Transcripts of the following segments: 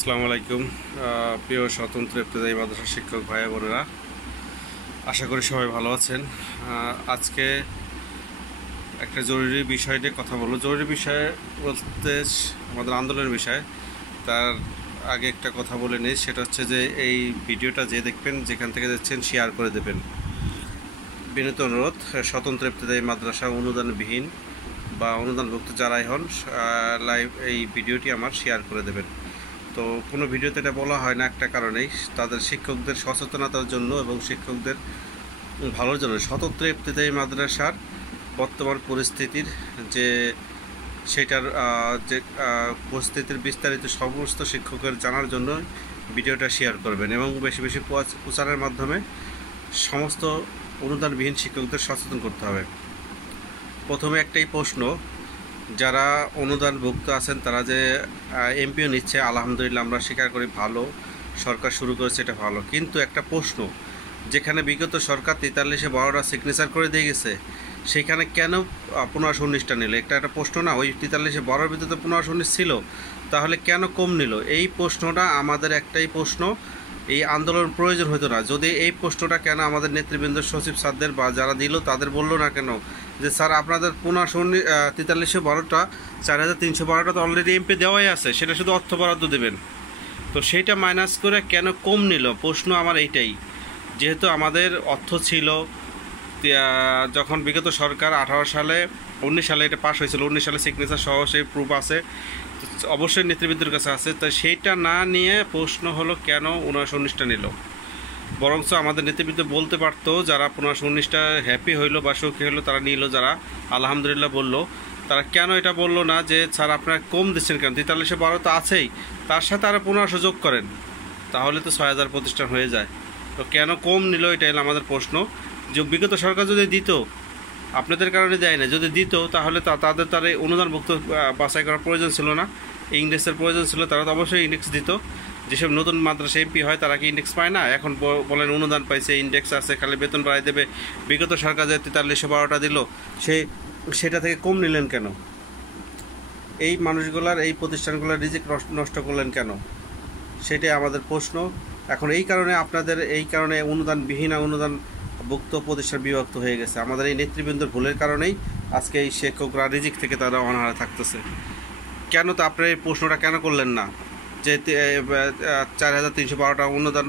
আসসালামু আলাইকুম প্রিয় স্বতন্ত্র ইবতেদায়ী মাদ্রাসা শিক্ষক ভাই বোনেরা, আশা করি সবাই ভালো আছেন। আজকে একটা জরুরি বিষয় নিয়ে কথা বলবো। জরুরি বিষয় বলতে আমাদের আন্দোলনের বিষয়। তার আগে একটা কথা বলে নিই, সেটা হচ্ছে যে এই ভিডিওটা যে দেখবেন, যেখান থেকে দেখছেন শেয়ার করে দেবেন। বিনীত অনুরোধ, স্বতন্ত্র ইবতেদায়ী মাদ্রাসা অনুদানবিহীন বা অনুদানভুক্ত যারাই হন, লাইভ এই ভিডিওটি আমার শেয়ার করে দেবেন। তো কোনো ভিডিওতে এটা বলা হয় না একটা কারণেই, তাদের শিক্ষকদের সচেতনতার জন্য এবং শিক্ষকদের ভালোর জন্য। স্বতন্ত্র ইবতেদায়ী মাদ্রাসার বর্তমান পরিস্থিতির যে সেটার যে পরিস্থিতির বিস্তারিত সমস্ত শিক্ষকের জানার জন্য ভিডিওটা শেয়ার করবেন এবং বেশি বেশি প্রচারের মাধ্যমে সমস্ত অনুদানবিহীন শিক্ষকদের সচেতন করতে হবে। প্রথমে একটাই প্রশ্ন, যারা অনুদানভুক্ত আছেন তারা যে এমপিও নিচ্ছে, আলহামদুলিল্লাহ আমরা স্বীকার করি, ভালো সরকার শুরু করেছে, এটা ভালো। কিন্তু একটা প্রশ্ন, যেখানে বিগত সরকার 43-এ 12টা সিগনেচার করে দিয়ে গেছে, সেখানে কেন 1519টা নিল? একটা প্রশ্ন না? ওই 43-এ 12-র ভিতরে 1519 ছিল, তাহলে কেন কম নিল? এই প্রশ্নটা আমাদের একটাই প্রশ্ন, এই আন্দোলন প্রয়োজন হতো না যদি এই প্রশ্নটা কেন আমাদের নেতৃবৃন্দ, সচিব স্যারদের বা যারা দিল তাদের বললো না কেন যে স্যার আপনাদের 43-এ 12টা 4312টা তো অলরেডি এমপি দেওয়াই আছে, সেটা শুধু অর্থ বরাদ্দ দেবেন। তো সেইটা মাইনাস করে কেন কম নিল? প্রশ্ন আমার এইটাই। যেহেতু আমাদের অর্থ ছিল, যখন বিগত সরকার 19 সালে এটা পাস হয়েছিল, 19 সালে সিগনেচার সহ সেই প্রুফ আছে, অবশ্যই নেতৃবৃন্দের কাছে আছে। তাই সেইটা না নিয়ে প্রশ্ন হলো কেন 1919টা নিল। বরঞ্চ আমাদের নেতৃবৃন্দ বলতে পারতো, যারা 1519টা হ্যাপি হইলো বা সুখী হইলো তারা নিল, যারা আলহামদুলিল্লাহ বললো, তারা কেন এটা বললো না যে স্যার আপনারা কম দিচ্ছেন কেন? 43-এ 12 তো আছেই, তার সাথে আরও 1500 যোগ করেন, তাহলে তো 6000 প্রতিষ্ঠান হয়ে যায়। তো কেন কম নিল, এটাই হলো আমাদের প্রশ্ন। যে বিগত সরকার যদি দিত, আপনাদের কারণে দেয় না, যদি দিত তাহলে তাদের অনুদানভুক্ত বাছাই করার প্রয়োজন ছিল না, ইন্ডেক্সের প্রয়োজন ছিল। তারা তো অবশ্যই ইন্ডেক্স দিত। যেসব নতুন মাদ্রাসা এমপি হয় তারা কি ইন্ডেক্স পায় না? এখন বলেন অনুদান পাইছে, ইন্ডেক্স আছে, খালি বেতন বাড়াই দেবে। বিগত সরকার যে 43-এ 12টা দিল, সেটা থেকে কম নিলেন কেন? এই মানুষগুলার, এই প্রতিষ্ঠানগুলোর রিজিক নষ্ট করলেন কেন? সেটাই আমাদের প্রশ্ন। এখন এই কারণে অনুদানবিহীন অনুদানভুক্ত প্রতিষ্ঠান বিভক্ত হয়ে গেছে। আমাদের এই নেতৃবৃন্দের ভুলের কারণেই আজকে এই শিক্ষকরা রিজিক থেকে তারা অনাহারে থাকতেছে। কেন? তো আপনারা এই প্রশ্নটা কেন করলেন না যে 4312টা অনুদান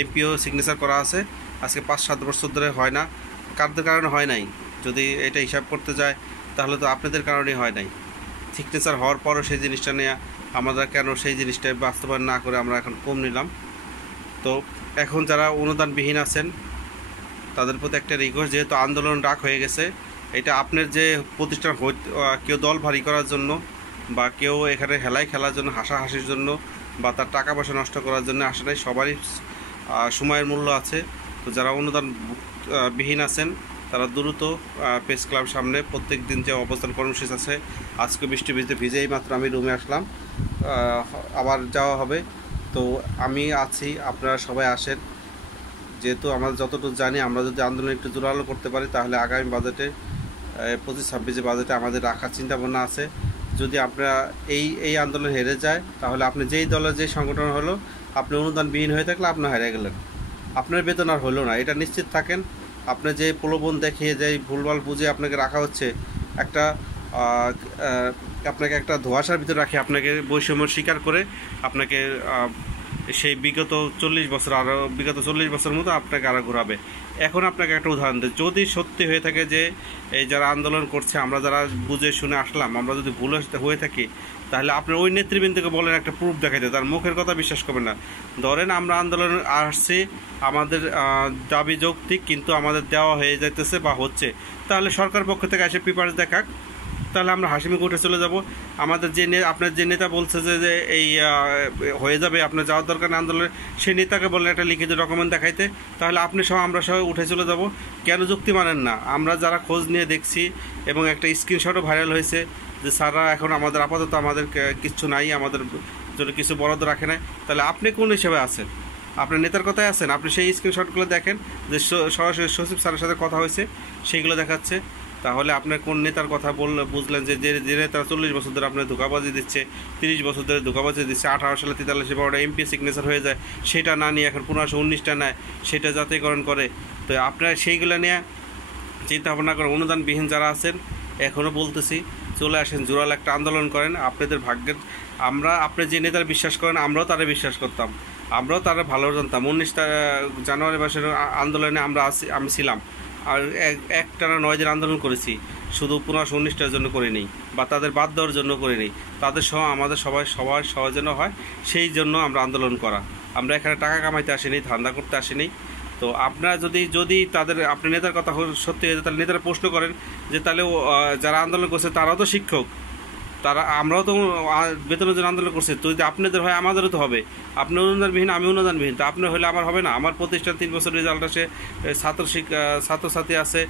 এমপিও সিগনেচার করা আছে, আজকে 5-7 বছর ধরে হয় না? কাদের কারণে হয় নাই? যদি এটা হিসাব করতে যায় তাহলে তো আপনাদের কারণেই হয় নাই। সিগনেচার হওয়ার পরও সেই জিনিসটা নিয়ে আমরা কেন সেই জিনিসটা বাস্তবায়ন না করে আমরা এখন কম নিলাম? তো এখন যারা অনুদানবিহীন আছেন তাদের প্রতি একটা রিকোয়েস্ট, যেহেতু আন্দোলন ডাক হয়ে গেছে, এটা আপনার যে প্রতিষ্ঠান, কেউ দল ভারী করার জন্য বা কেউ এখানে হেলায় খেলার জন্য, হাসাহাসির জন্য বা তার টাকা পয়সা নষ্ট করার জন্য আসে নাই। সবারই সময়ের মূল্য আছে। তো যারা অনুদানবিহীন আছেন তারা দ্রুত প্রেস ক্লাব সামনে প্রত্যেক দিন যে অবস্থান কর্মসূচি আছে, আজকে বৃষ্টি ভিজেই মাত্র আমি রুমে আসলাম, আবার যাওয়া হবে। তো আমি আছি, আপনারা সবাই আসেন। যেহেতু আমরা যতটুকু জানি, আমরা যদি আন্দোলন একটু জোরালো করতে পারি তাহলে আগামী বাজেটে 25-26 বাজেটে আমাদের রাখার চিন্তাভাবনা আছে। যদি আপনারা এই আন্দোলন হেরে যায়, তাহলে আপনি যেই দলের যেই সংগঠন হলো, আপনি অনুদানবিহীন হয়ে থাকলে আপনি হেরে গেলেন, আপনার বেতন আর হলো না, এটা নিশ্চিত থাকেন। আপনি যে প্রলোভন দেখিয়ে, যে ভুলভাল বুঝে আপনাকে রাখা হচ্ছে, আপনাকে একটা ধোঁয়াশার ভিতরে রাখে, আপনাকে বৈষম্য স্বীকার করে আপনাকে সেই বিগত 40 বছর, আরও বিগত 40 বছর মতো আপনাকে আরও ঘোরাবে। এখন আপনাকে একটা উদাহরণ দিই, যদি সত্যি হয়ে থাকে যে এই যারা আন্দোলন করছে, আমরা যারা বুঝে শুনে আসলাম, আমরা যদি ভুল হয়ে থাকি, তাহলে আপনার ওই নেতৃবৃন্দকে বলেন, একটা প্রুফ দেখাইতে। তার মুখের কথা বিশ্বাস করবেন না। ধরেন আমরা আন্দোলন আসছি, আমাদের দাবি যৌক্তিক, কিন্তু আমাদের দেওয়া হয়ে যাইতেছে বা হচ্ছে, তাহলে সরকার পক্ষ থেকে এসে পেপার দেখাক, তাহলে আমরা হাসিমুখে উঠে চলে যাব। আমাদের আপনার যে নেতা বলছে যে এই হয়ে যাবে, আপনার যাওয়ার দরকার নেই আন্দোলনে, সেই নেতাকে বললেন একটা লিখিত ডকুমেন্ট দেখাইতে, তাহলে আপনি সহ আমরা সহ উঠে চলে যাব। কেন যুক্তি মানেন না? আমরা যারা খোঁজ নিয়ে দেখছি এবং একটা স্ক্রিনশটও ভাইরাল হয়েছে যে স্যাররা এখন আমাদের আপাতত আমাদের কিছু নাই, আমাদের জন্য কিছু বরাদ্দ রাখে নাই, তাহলে আপনি কোন হিসেবে আছেন? আপনার নেতার কথায় আছেন? আপনি সেই স্ক্রিনশটগুলো দেখেন যে সরাসরি সচিব স্যারের সাথে কথা হয়েছে, সেইগুলো দেখাচ্ছে। তাহলে আপনার কোন নেতার কথা বুঝলেন যে যে নেতারা 40 বছর ধরে আপনার ধোঁকাবাজি দিচ্ছে, 30 বছর ধরে ধোঁকাবাজি দিচ্ছে, 18 সালে 43 বারোটা এমপি সিগনেচার হয়ে যায়, সেটা না নিয়ে এখন 1519টা নেয়, সেটা জাতীয়করণ করে। তো আপনারা সেইগুলো নিয়ে চিন্তা ভাবনা করে অনুদানবিহীন যারা আছেন, এখনও বলতেছি চলে আসেন, জোরাল একটা আন্দোলন করেন। আপনাদের ভাগ্যের আপনি যে নেতারা বিশ্বাস করেন, আমরাও তারা বিশ্বাস করতাম, আমরাও তারা ভালো জানতাম। 19 জানুয়ারি মাসের আন্দোলনে আমি ছিলাম, আর একটানা 9 দিন আন্দোলন করেছি। শুধু 1519টার জন্য করিনি, বা তাদের বাদ দেওয়ার জন্য করিনি, তাদের সহ আমাদের সবার যেন হয়, সেই জন্য আমরা আন্দোলন করা। আমরা এখানে টাকা কামাইতে আসিনি, ধান্দা করতে আসিনি। তো আপনারা যদি তাদের আপনি নেতার কথা সত্যি হয়ে যায়, তাহলে নেতারা প্রশ্ন করেন যে তাহলে যারা আন্দোলন করছে তারাও তো শিক্ষক, আমরাও তো বেতনের জন্য আন্দোলন করছি, তো যদি আপনাদের হয় আমাদেরও তো হবে। আপনি অনুদানবিহীন, আমি অনুদানবিহীন, তো আপনার হলে আমার হবে না? আমার প্রতিষ্ঠান 3 বছর রেজাল্ট আছে, ছাত্রছাত্রী আছে,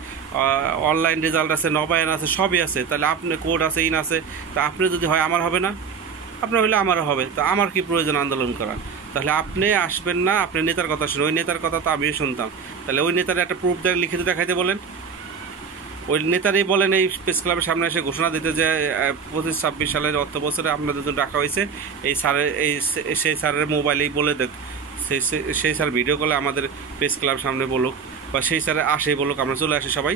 অনলাইন রেজাল্ট আছে, নবায়ন আছে, সবই আছে, তাহলে আপনি কোড আছে, ইন আছে, তা আপনি যদি হয় আমার হবে না? আপনার হলে আমারও হবে, তো আমার কি প্রয়োজন আন্দোলন করা? তাহলে আপনি আসবেন না, আপনি নেতার কথা শুনে, ওই নেতার কথা তো আমিও শুনতাম, তাহলে ওই নেতার একটা প্রুফ লিখিত দেখাইতে বলেন। ওই নেতারই বলেন এই প্রেস ক্লাবের সামনে এসে ঘোষণা দিতে যে 25-26 সালের অর্থ বছরে আপনাদের জন্য রাখা হয়েছে, এই স্যারের সেই স্যারের মোবাইলেই বলে দেখ, সেই স্যার ভিডিও কলে আমাদের প্রেস ক্লাব সামনে বলুক, বা সেই স্যারে আসে বলুক, আমরা চলে আসি সবাই।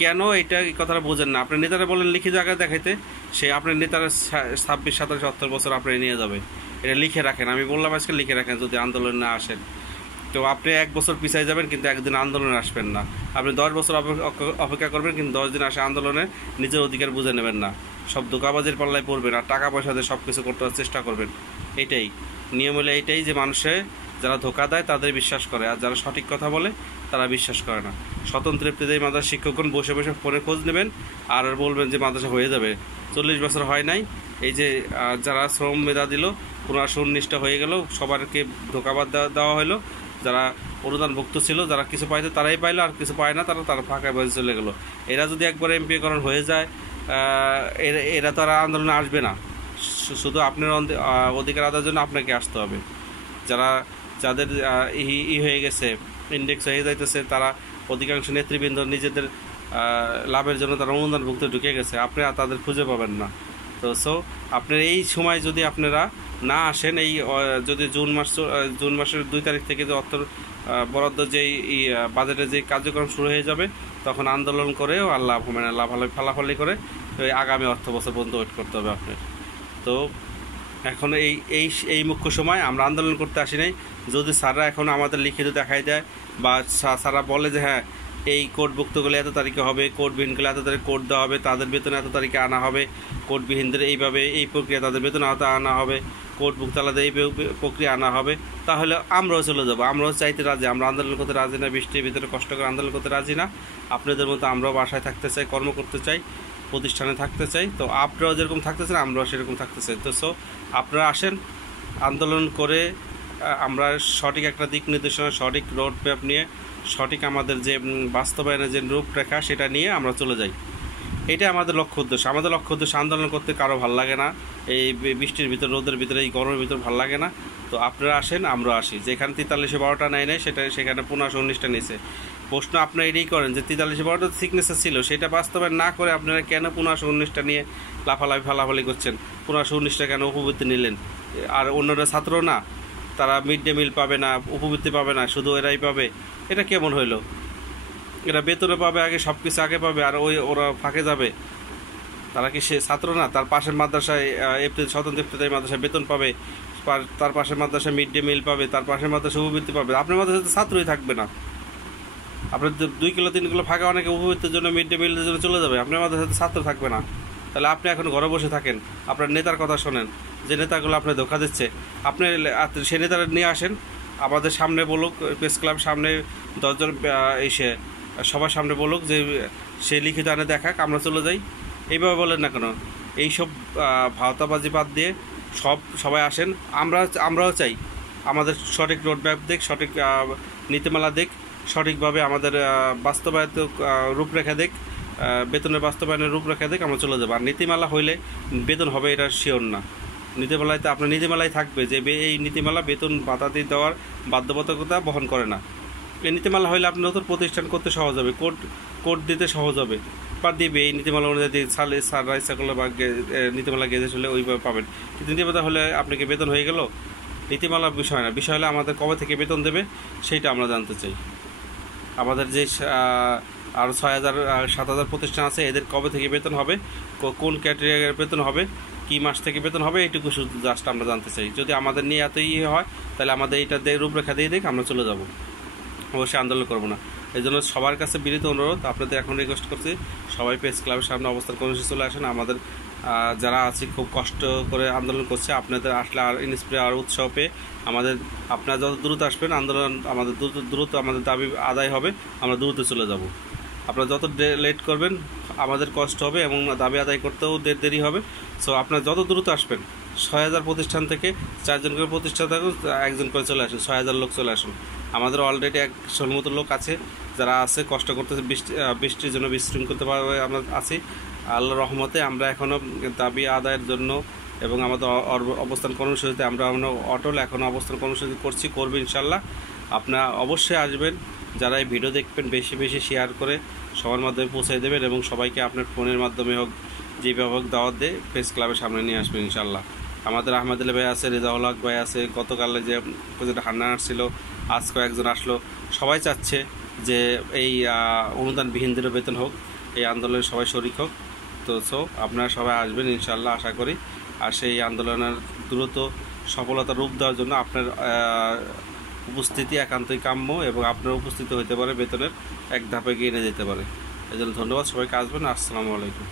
কেন এই কথাটা বোঝেন না? আপনি নেতারা বলেন লিখে জায়গায় দেখাইতে, সে আপনার নেতারা 26-27 বছর আপনি নিয়ে যাবে। এটা লিখে রাখেন, আমি বললাম আজকে লিখে রাখেন, যদি আন্দোলন না আসেন। তো আপনি 1 বছর পিছাই যাবেন, কিন্তু একদিন আন্দোলনে আসবেন না। আপনি 10 বছর অপেক্ষা করবেন, কিন্তু 10 দিন আসে আন্দোলনে নিজের অধিকার বুঝে নেবেন না, সব ধোঁকাবাজির পাল্লায় পড়বেন, আর টাকা পয়সা দিয়ে সব কিছু করতে চেষ্টা করবেন। এটাই নিয়ম, হলে এইটাই যে মানুষে যারা ধোঁকা দেয় তাদের বিশ্বাস করে, আর যারা সঠিক কথা বলে তারা বিশ্বাস করে না। স্বতন্ত্র ইফতেদায়ী মাদ্রাসা শিক্ষকগণ বসে বসে ফোনে খোঁজ নেবেন, আর বলবেন যে মাদ্রাসা হয়ে যাবে। 40 বছর হয় নাই, এই যে যারা শ্রম মেধা দিল, 1519টা হয়ে গেল, সবারকে ধোঁকাবাদ দেওয়া হলো। যারা অনুদানভুক্ত ছিল, যারা কিছু পাইতো তারাই পাইলো, আর কিছু পায় না তারা ফাঁকায় বসে চলে গেলো। এরা যদি একবার এমপিকরণ হয়ে যায়, এরা তো আর আন্দোলনে আসবে না। শুধু আপনার অধিকার আদায়ের জন্য আপনাকে আসতে হবে। যাদের হয়ে গেছে, ইন্ডেক্স হয়ে যাইতেছে, তারা অধিকাংশ নেতৃবৃন্দ নিজেদের লাভের জন্য তারা অনুদানভুক্ত ঢুকে গেছে, আপনি তাদের খুঁজে পাবেন না। তো আপনার এই সময় যদি আপনারা না আসেন, এই যদি জুন মাসের 2 তারিখ থেকে যে অর্থ বরাদ্দ যেই বাজেটের যে কার্যক্রম শুরু হয়ে যাবে, তখন আন্দোলন করেও আর লাভ হবে না, ফালাফালি করে আগামী অর্থ বছর পর্যন্ত ওয়েট করতে হবে আপনার। তো এখন এই মুখ্য সময় আমরা আন্দোলন করতে আসি নাই। যদি স্যাররা এখন আমাদের লিখিত দেখাই দেয়, বা স্যাররা বলে যে হ্যাঁ এই কোডভুক্তগুলো এত তারিখে হবে, কোডবিহীনগুলো এত তারিখে কোড দেওয়া হবে, তাদের বেতন এত তারিখে আনা হবে, কোডবিহীনদের এইভাবে এই প্রক্রিয়া তাদের বেতন আনা হবে, কোডভুক্ত আলাদা এই প্রক্রিয়া আনা হবে, তাহলে আমরাও চলে যাবো। আমরাও চাইতে রাজি, আমরা আন্দোলন করতে রাজি না, বৃষ্টির ভিতরে কষ্ট করে আন্দোলন করতে রাজি না। আপনাদের মতো আমরাও বাসায় থাকতে চাই, কর্ম করতে চাই, প্রতিষ্ঠানে থাকতে চাই। তো আপনারাও যেরকম থাকতে চান, আমরাও সেরকম থাকতে চাই। তো আপনারা আসেন, আন্দোলন করে আমরা সঠিক একটা দিক নির্দেশনা, সঠিক রোড ম্যাপ নিয়ে, সঠিক আমাদের যে বাস্তবায়নের যে রূপরেখা, সেটা নিয়ে আমরা চলে যাই। এটা আমাদের লক্ষ্য উদ্দেশ্য। আমাদের লক্ষ্য উদ্দেশ্য আন্দোলন করতে কারো ভালো লাগে না, এই বৃষ্টির ভিতর, রোদের ভিতরে, এই গরমের ভিতর ভালো লাগে না। তো আপনারা আসেন, আমরা আসি। যেখানে 43-12টা নেয় সেখানে 1519টা নিয়েছে। প্রশ্ন আপনারা এটাই করেন যে 43-12টা সিগনেচার ছিল, সেটা বাস্তবায়ন না করে আপনারা কেন 1519টা নিয়ে ফালাফালি করছেন? 1519টা কেন উপবৃত্তি নিলেন? আর অন্যরা ছাত্র না, তারা মিড ডে মিল পাবে না, উপবৃত্তি পাবে না, শুধু এরাই পাবে? এটা কেমন হইলো? এরা বেতনে পাবে আগে, সব কিছু আগে পাবে, আর ওরা ফাঁকে যাবে? তারা কি সে ছাত্র না? তার পাশের মাদ্রাসায় স্বতন্ত্র ইফতেদায়ী মাদ্রাসায় বেতন পাবে, তার পাশের মাদ্রাসায় মিড ডে মিল পাবে, তার পাশের মাদ্রাসায় উপবৃত্তি পাবে। আপনার মাদ্রাসায় তো ছাত্রই থাকবে না। আপনার 2 কিলো 3 কিলো ফাঁকা অনেকে উপবৃত্তির জন্য, মিড ডে মিলের জন্য চলে যাবে, আপনার মাদ্রাসায় তো ছাত্র থাকবে না। তাহলে আপনি এখন ঘরে বসে থাকেন, আপনার নেতার কথা শোনেন, যে নেতাগুলো আপনার ধোঁকা দিচ্ছে। আপনি সে নেতারা নিয়ে আসেন, আমাদের সামনে বলুক, প্রেস ক্লাব সামনে 10 জন এসে সবার সামনে বলুক যে সে লিখিত আনে দেখাক, আমরা চলে যাই। এইভাবে বলেন না কেন? এইসব ভাওতাবাজি বাদ দিয়ে সবাই আসেন। আমরাও চাই আমাদের সঠিক রোডম্যাপ দিক, সঠিক নীতিমালা দিক, সঠিকভাবে আমাদের বাস্তবায়িত রূপরেখা দিক, বেতনের বাস্তবায়নের রূপরেখা দিক, আমরা চলে যাবো। আর নীতিমালা হইলে বেতন হবে এটা শিওর না। নীতিমালাতে আপনার নীতিমালায় থাকবে যে এই নীতিমালা বেতন ভাতা দিয়ে দেওয়ার বাধ্যবাধকতা বহন করে না। এই নীতিমালা হইলে আপনি নতুন প্রতিষ্ঠান করতে সহজ হবে, কোড দিতে সহজ হবে। পেপার দিবে এই নীতিমালা অনুযায়ী সানরাইজ সার্কুলার বা নীতিমালা গেজেট হলে ওইভাবে পাবেন। কিন্তু নীতিমালা হলে আপনাকে বেতন হয়ে গেল, নীতিমালা বিষয় না, বিষয় হলে আমাদের কবে থেকে বেতন দেবে সেইটা আমরা জানতে চাই। আমাদের যে আরও 6,000 7,000 প্রতিষ্ঠান আছে এদের কবে থেকে বেতন হবে, কোন ক্যাটেগরির বেতন হবে, কী মাস থেকে বেতন হবে, এইটুকু শুধু জাস্ট আমরা জানতে চাই। যদি আমাদের নিয়ে এতই হয় তাহলে আমাদের এইটা রূপরেখা দিয়ে দেখ আমরা চলে যাব, অবশ্যই আন্দোলন করবো না। এই জন্য সবার কাছে বিনীত অনুরোধ, আপনাদের এখন রিকোয়েস্ট করছি সবাই প্রেস ক্লাবের সামনে অবস্থান কর্মসূচি চলে আসেন। আমাদের যারা আছে খুব কষ্ট করে আন্দোলন করছে, আপনাদের আসলে আর ইন্সপিরে আর উৎসাহ পেয়ে আপনারা যত দ্রুত আসবেন আন্দোলন আমাদের দ্রুত আমাদের দাবি আদায় হবে, আমরা দ্রুত চলে যাব। আপনারা যত লেট করবেন আমাদের কষ্ট হবে এবং দাবি আদায় করতেও দেরি হবে। সো আপনারা যত দ্রুত আসবেন, 6,000 প্রতিষ্ঠান থেকে 4 জন করে প্রতিষ্ঠান থাকুন, 1 জন করে চলে আসুন, 6,000 লোক চলে আসুন। আমাদের অলরেডি 100 মতো লোক আছে যারা আছে কষ্ট করতেছে, বৃষ্টির জন্য বিশ্রাম করতে পারবে। আমরা আছি আল্লাহর রহমতে, আমরা এখনও দাবি আদায়ের জন্য এবং আমাদের অবস্থান কর্মসূচিতে আমরা অটল এখনও অবস্থান কর্মসূচি করবো ইনশাল্লাহ। আপনারা অবশ্যই আসবেন, যারা এই ভিডিও দেখবেন বেশি বেশি শেয়ার করে সবার মাধ্যমে পৌঁছে দেবেন এবং সবাইকে আপনার ফোনের মাধ্যমে হোক যেভাবে হোক দাওয়াত দিয়ে প্রেস ক্লাবের সামনে নিয়ে আসবেন ইনশাল্লাহ। আমাদের আহমেদুল্লাহ ভাই আছে, রেজাউল হক ভাই আছে, গতকালে যে হান্নান আসছিল, আজ কয়েকজন আসলো। সবাই চাচ্ছে যে এই অনুদানবিহীনদেরও বেতন হোক, এই আন্দোলনে সবাই শরিক হোক। তো আপনারা সবাই আসবেন ইনশাল্লাহ আশা করি। আর সেই আন্দোলনের দ্রুত সফলতা রূপ দেওয়ার জন্য আপনার উপস্থিতি একান্তই কাম্য এবং আপনার উপস্থিত হতে পারে বেতনের এক ধাপে এগিয়ে নিয়ে যেতে পারে। এই জন্য ধন্যবাদ, সবাইকে আসবেন। আসসালামু আলাইকুম।